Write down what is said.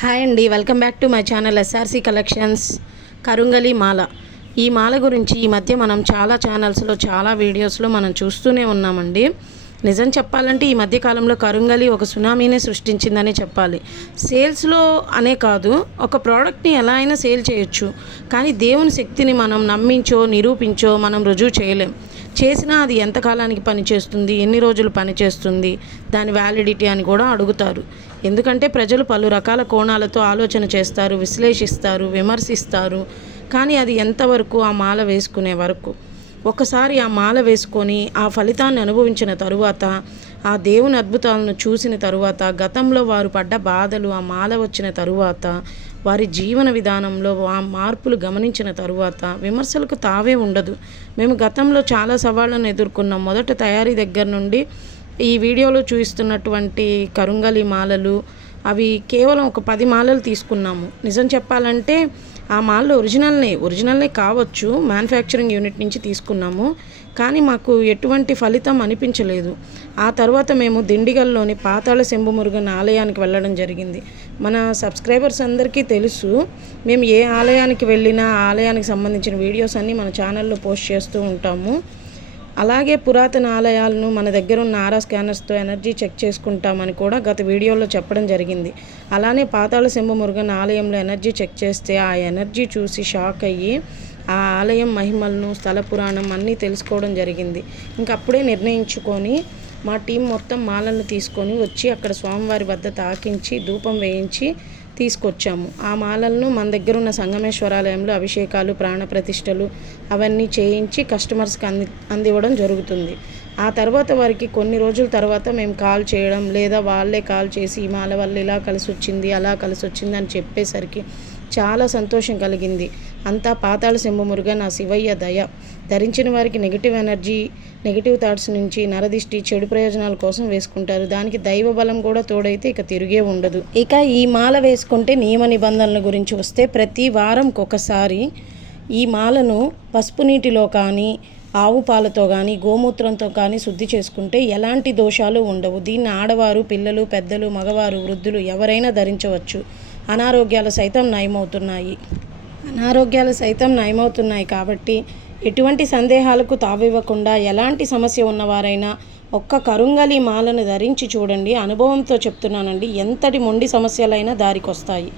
Hi అండి, welcome back to my channel SRC collections. కరుంగలి మాల. ఈ మాల గురించి ఈ మధ్య మనం చాలా ఛానల్స్లో చాలా వీడియోస్లో మనం చూస్తూనే ఉన్నామండి. నిజం చెప్పాలంటే ఈ మధ్యకాలంలో కరుంగలి ఒక సునామీనే సృష్టించిందని చెప్పాలి. సేల్స్లో అనే కాదు, ఒక ప్రోడక్ట్ని ఎలా అయినా సేల్ చేయొచ్చు, కానీ దేవుని శక్తిని మనం నమ్మించో నిరూపించో మనం రుజువు చేయలేం. చేసినా అది ఎంతకాలానికి పనిచేస్తుంది, ఎన్ని రోజులు పనిచేస్తుంది, దాని వ్యాలిడిటీ అని కూడా అడుగుతారు. ఎందుకంటే ప్రజలు పలు రకాల కోణాలతో ఆలోచన చేస్తారు, విశ్లేషిస్తారు, విమర్శిస్తారు. కానీ అది ఎంతవరకు ఆ మాల వేసుకునే వరకు. ఒకసారి ఆ మాల వేసుకొని ఆ ఫలితాన్ని అనుభవించిన తరువాత, ఆ దేవుని అద్భుతాలను చూసిన తరువాత, గతంలో వారు పడ్డ బాధలు ఆ మాల వచ్చిన తరువాత, వారి జీవన విధానంలో ఆ మార్పులు గమనించిన తరువాత విమర్శలకు తావే ఉండదు. మేము గతంలో చాలా సవాళ్ళను ఎదుర్కొన్నాం. మొదట తయారీ దగ్గర నుండి ఈ వీడియోలో చూపిస్తున్నటువంటి కరుంగలి మాలలు, అవి కేవలం ఒక 10 మాలలు తీసుకున్నాము. నిజం చెప్పాలంటే ఆ మాలలు ఒరిజినల్నే కావచ్చు, మ్యానుఫ్యాక్చరింగ్ యూనిట్ నుంచి తీసుకున్నాము. కానీ మాకు ఎటువంటి ఫలితం అనిపించలేదు. ఆ తర్వాత మేము దిండిగల్లోని పాతాళ శంభు మురుగన్ ఆలయానికి వెళ్ళడం జరిగింది. మన సబ్స్క్రైబర్స్ అందరికీ తెలుసు, మేము ఏ ఆలయానికి వెళ్ళినా ఆ ఆలయానికి సంబంధించిన వీడియోస్ అన్నీ మన ఛానల్లో పోస్ట్ చేస్తూ ఉంటాము. అలాగే పురాతన ఆలయాలను మన దగ్గర ఉన్న ఆరా స్కానర్స్తో ఎనర్జీ చెక్ చేసుకుంటామని కూడా గత వీడియోలో చెప్పడం జరిగింది. అలానే పాతాళ శంభు మురుగన్ ఆలయంలో ఎనర్జీ చెక్ చేస్తే ఆ ఎనర్జీ చూసి షాక్ అయ్యి ఆ ఆలయం మహిమలను, స్థల పురాణం అన్నీ తెలుసుకోవడం జరిగింది. ఇంకప్పుడే నిర్ణయించుకొని మా టీం మొత్తం మాలలను తీసుకొని వచ్చి అక్కడ స్వామివారి వద్ద తాకించి ధూపం వేయించి తీసుకొచ్చాము. ఆ మాలలను మన దగ్గర ఉన్న సంగమేశ్వరాలయంలో అభిషేకాలు, ప్రాణప్రతిష్టలు అవన్నీ చేయించి కస్టమర్స్కి అందివ్వడం జరుగుతుంది. ఆ తర్వాత వారికి కొన్ని రోజుల తర్వాత మేము కాల్ చేయడం, లేదా వాళ్ళే కాల్ చేసి ఈ మాల వల్ల ఇలా కలిసి వచ్చింది, అలా కలిసి వచ్చింది అని చెప్పేసరికి చాలా సంతోషం కలిగింది. అంతా పాతాళ శంభు మురుగన్ ఆ శివయ్య దయ. ధరించిన వారికి నెగిటివ్ ఎనర్జీ, నెగిటివ్ థాట్స్ నుంచి, నరదిష్టి, చెడు ప్రయోజనాల కోసం వేసుకుంటారు. దానికి దైవ బలం కూడా తోడైతే ఇక తిరిగే ఉండదు. ఇక ఈ మాల వేసుకుంటే నియమ నిబంధనల గురించి వస్తే, ప్రతి వారంకి ఒకసారి ఈ మాలను పసుపు నీటిలో కానీ, ఆవు పాలతో కానీ, గోమూత్రంతో కానీ శుద్ధి చేసుకుంటే ఎలాంటి దోషాలు ఉండవు. దీన్ని ఆడవారు, పిల్లలు, పెద్దలు, మగవారు, వృద్ధులు ఎవరైనా ధరించవచ్చు. అనారోగ్యాలు సైతం నయమవుతున్నాయి కాబట్టి ఎటువంటి సందేహాలకు తావివ్వకుండా ఎలాంటి సమస్య ఉన్నవారైనా ఒక్క కరుంగలి మాలను ధరించి చూడండి. అనుభవంతో చెప్తున్నానండి, ఎంతటి మొండి సమస్యలైనా దారికొస్తాయి.